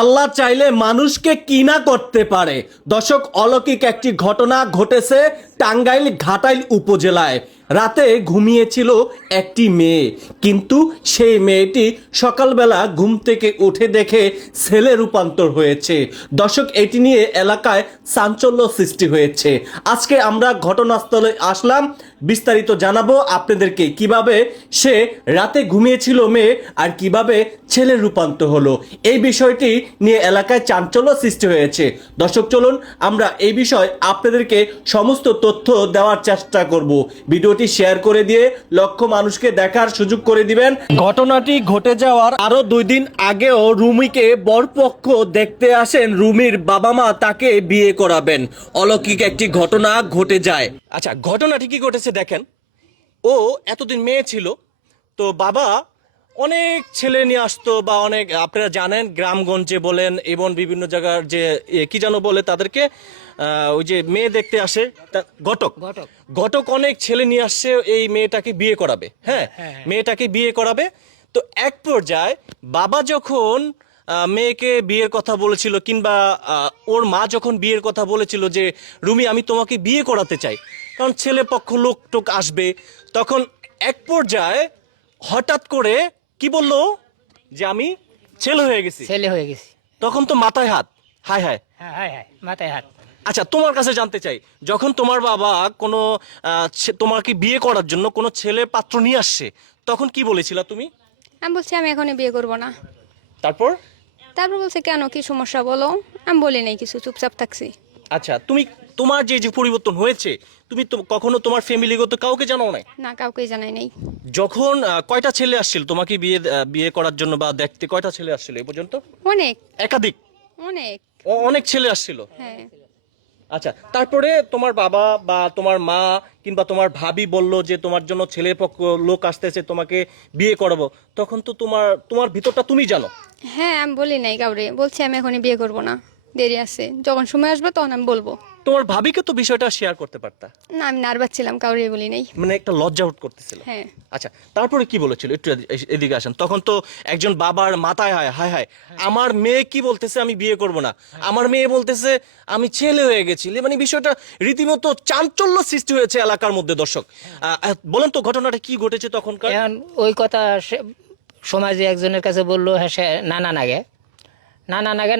আল্লাহ চাইলে মানুষকে কি না করতে পারে। দর্শক, অলৌকিক একটি ঘটনা ঘটেছে টাঙ্গাইল ঘাটাইল উপজেলায়। রাতে ঘুমিয়েছিল একটি মেয়ে, কিন্তু সেই মেয়েটি সকালবেলা ঘুম থেকে উঠে দেখে ছেলে রূপান্তর হয়েছে। দর্শক, এটি নিয়ে এলাকায় চাঞ্চল্য সৃষ্টি হয়েছে। আজকে আমরা ঘটনাস্থলে আসলাম, বিস্তারিত জানাবো আপনাদেরকে কিভাবে সে রাতে ঘুমিয়েছিল মেয়ে আর কিভাবে ছেলে রূপান্তর হলো। এই বিষয়টি নিয়ে এলাকায় চাঞ্চল্য সৃষ্টি হয়েছে। দর্শক, চলুন আমরা এই বিষয় আপনাদেরকে সমস্ত তথ্য দেওয়ার চেষ্টা করব। ভিডিওটি শেয়ার করে দিয়ে লক্ষ মানুষকে দেখার সুযোগ করে দিবেন। ঘটনাটি ঘটে যাওয়ার আরো 2 দিন আগেও রুমিকে বরপক্ষ দেখতে আসেন। রুমির বাবা মা তাকে বিয়ে করাবেন। অলৌকিক একটি ঘটনা ঘটে যায়। আচ্ছা, ঘটনাটি কি ঘটেছে দেখেন। ও এতদিন মেয়ে ছিল, তো বাবা অনেক ছেলে নিয়ে আসতো, বা অনেক, আপনারা জানেন গ্রামগঞ্জে বলেন এবং বিভিন্ন জায়গার যে কি যেন বলে তাদেরকে, ওই যে মেয়ে দেখতে আসে ঘটক ঘটক অনেক ছেলে নিয়ে আসছে এই মেয়েটাকে বিয়ে করাবে। হ্যাঁ, মেয়েটাকে বিয়ে করাবে। তো এক পর্যায়ে বাবা যখন মেয়েকে বিয়ের কথা বলেছিল, কিংবা ওর মা যখন বিয়ের কথা বলেছিল যে রুমি আমি তোমাকে বিয়ে করাতে চাই, কারণ ছেলে পক্ষ লোক টোক আসবে, তখন এক পর্যায়ে হঠাৎ করে কি বললো যে আমি ছেলে হয়ে গেছি। তখন তো মাথায় হাত, হায় হায়। মাথায় হাত। আচ্ছা, তোমার কাছে জানতে চাই, যখন তোমার বাবা কোনো তোমাকে বিয়ে করার জন্য কোনো ছেলে পাত্র নিয়ে আসছে, তখন কি বলেছিলা তুমি? আমি বলছি আমি এখনই বিয়ে করব না। তারপর তারপর বলছে কেন, কি সমস্যা বলো। আমি বলি নাই কিছু, চুপচাপ থাকছি। আচ্ছা, তুমি তোমার যে যে পরিবর্তন হয়েছে, তুমি তো কখনো তোমার ফ্যামিলিগত কাউকে জানাও নাই? না, কাউকেই জানাই নাই। যখন কয়টা ছেলে আসছিল তোমাকে বিয়ে করার জন্য বা দেখতে, কয়টা ছেলে আসছিল এ পর্যন্ত? অনেক একাধিক? অনেক। অনেক ছেলে আসছিল। হ্যাঁ। আচ্ছা, তারপরে তোমার বাবা বা তোমার মা কিংবা তোমার ভাবি বলল যে তোমার জন্য ছেলের পক্ষ লোক আসতেছে, তোমাকে বিয়ে করাবো, তখন তো তোমার তোমার ভিতরটা তুমি জানো। হ্যাঁ, আমি বলি নাই কাউরে, বলছি আমি এখনই বিয়ে করব না, দেরি আছে, যখন সময় আসবে তখন আমি বলবো। তোমার ভাবিকে তো বিষয়টা শেয়ার করতে পারতা। না, আমি নার্ভাস ছিলাম, কাউরে বলি নাই। মানে একটা লজ্জা বোধ করতেছিল। হ্যাঁ। আচ্ছা, তারপরে কি বলেছিল একটু এদিকে আসেন। তখন তো একজন বাবার মাথায় হায় হায় হায়, আমার মেয়ে কি বলতেছে আমি বিয়ে করব না, আমার মেয়ে বলতেছে আমি ছেলে হয়ে গেছি। মানে বিষয়টা রীতিমতো চাঞ্চল্য সৃষ্টি হয়েছে এলাকার মধ্যে। দর্শক, বলেন তো ঘটনাটা কি ঘটেছে তখনকার? এখন ওই কথা সমাজে একজনের কাছে বললো, হ্যাঁ সে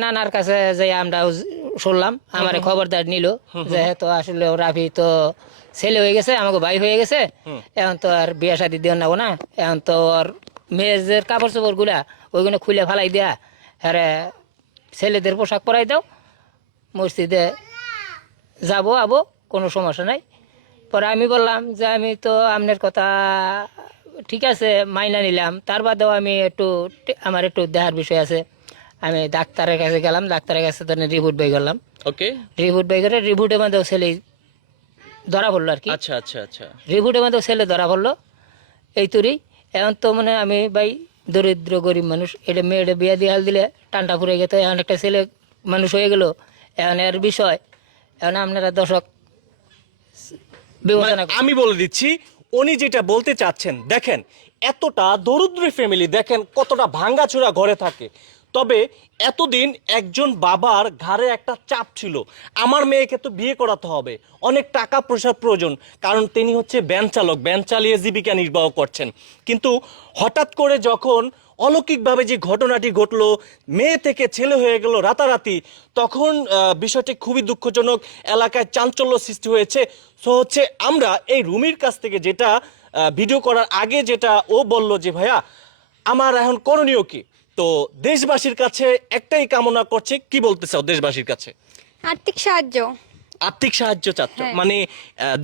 নানার কাছে যে আমরা শুনলাম, আমার খবরদার নিল যে তো আসলে রাফি তো ছেলে হয়ে গেছে, আমাকে ভাই হয়ে গেছে, এখন তো আর বিয়ে শাদী দিও না, এখন তো ওর মেয়েদের কাপড় চোপড় গুলা ওইগুলো খুলে ফেলাই দেয়া, হ্যাঁ ছেলেদের পোশাক পরাই দাও, মসজিদে যাবো আবো, কোনো সমস্যা নাই। পরে আমি বললাম যে আমি তো আপনার কথা ঠিক আছে মাইনা নিলাম, তার বাদেও আমি আমার একটু দেখার বিষয় আছে। আমি ডাক্তারের কাছে গেলাম, ডাক্তারের কাছে তো রিপোর্ট বাই করলাম। ওকে, রিপোর্ট বাই করে রিপোর্টের মধ্যেও ছেলে ধরা পড়লো আর কি। আচ্ছা আচ্ছা আচ্ছা। রিপোর্টের মধ্যেও ছেলে ধরা পড়লো এই তুরি। এখন তো মানে আমি ভাই দরিদ্র গরিব মানুষ, এটা মেয়েটা বিয়ে দিয়ে হাল দিলে টানটা ফুরে গেত, এখন একটা ছেলে মানুষ হয়ে গেল, এখন এর বিষয় এখন আপনারা দর্শক বিবেচনা করুন। আমি বলে দিচ্ছি উনি যেটা বলতে চাচ্ছেন। দেখেন, এতটা দরিদ্র ফ্যামিলি, দেখেন কতটা ভাঙ্গাচোরা ঘরে থাকে, তবে এতদিন একজন বাবার ঘাড়ে একটা চাপ ছিল, আমার মেয়েকে তো বিয়ে করাতে হবে, অনেক টাকা পয়সার প্রয়োজন, কারণ তিনি হচ্ছে ভ্যান চালক, ভ্যান চালিয়ে জীবিকা নির্বাহ করছেন। কিন্তু হঠাৎ করে যখন অলৌকিকভাবে যে ঘটনাটি ঘটলো, মেয়ে থেকে ছেলে হয়ে গেল রাতারাতি, তখন বিষয়টি খুবই দুঃখজনক, এলাকায় চাঞ্চল্য সৃষ্টি হয়েছে। সো হচ্ছে আমরা এই রুমির কাছ থেকে যেটা ভিডিও করার আগে যেটা ও বলল যে ভাইয়া আমার এখন করণীয় কি, তো দেশবাসীর কাছে একটাই কামনা করছে। কি বলতে চাও দেশবাসীর কাছে? আর্থিক সাহায্য। আর্থিক সাহায্য চাচ্ছ? হ্যাঁ। মানে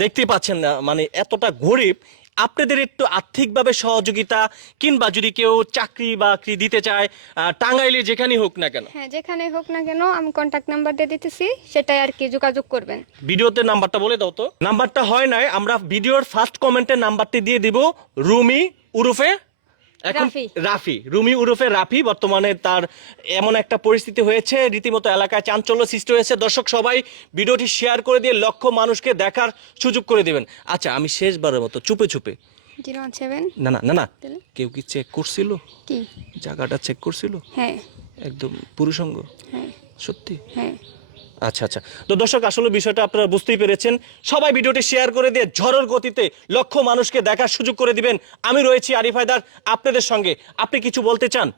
দেখতে পাচ্ছেন না, মানে এতটা গরিব, আপনাদের একটু আর্থিকভাবে সহযোগিতা, কিংবা যদি কেউ চাকরি বাকরি দিতে চায়, টাঙ্গাইলে যেখানেই হোক না কেন, হ্যাঁ, যেখানে হোক না কেন, আমি কন্ট্যাক্ট নাম্বার দিয়ে দিতেছি, সেটাই আর কি যোগাযোগ করবেন। ভিডিওতে নাম্বারটা বলে দাও তো। নাম্বারটা হয় নাই, আমরা ভিডিওর ফার্স্ট কমেন্টের নাম্বারটি দিয়ে দিব। রুমি উরুফে এখন রাফি, রুমি উরুফে রাফি, বর্তমানে তার এমন একটা পরিস্থিতি হয়েছে, রীতিমতো এলাকায় চাঞ্চল্য সৃষ্টি হয়েছে। দর্শক সবাই ভিডিওটি শেয়ার করে দিয়ে লক্ষ মানুষকে দেখার সুযোগ করে দিবেন। আচ্ছা, আমি শেষবারের মতো চুপে চুপে, 017। না না না না, কেউ কি চেক করছিল? কি জায়গাটা চেক করছিল? হ্যাঁ। একদম পুরুষঙ্গ? হ্যাঁ সত্যি? হ্যাঁ। আচ্ছা আচ্ছা, তো দর্শক আসলে বিষয়টা আপনারা বুঝতেই পেরেছেন। সবাই ভিডিওটি শেয়ার করে দিয়ে ঝড়ের গতিতে লক্ষ মানুষকে দেখার সুযোগ করে দিবেন। আমি রয়েছি আরিফ হায়দার আপনাদের সঙ্গে। আপনি কিছু বলতে চান?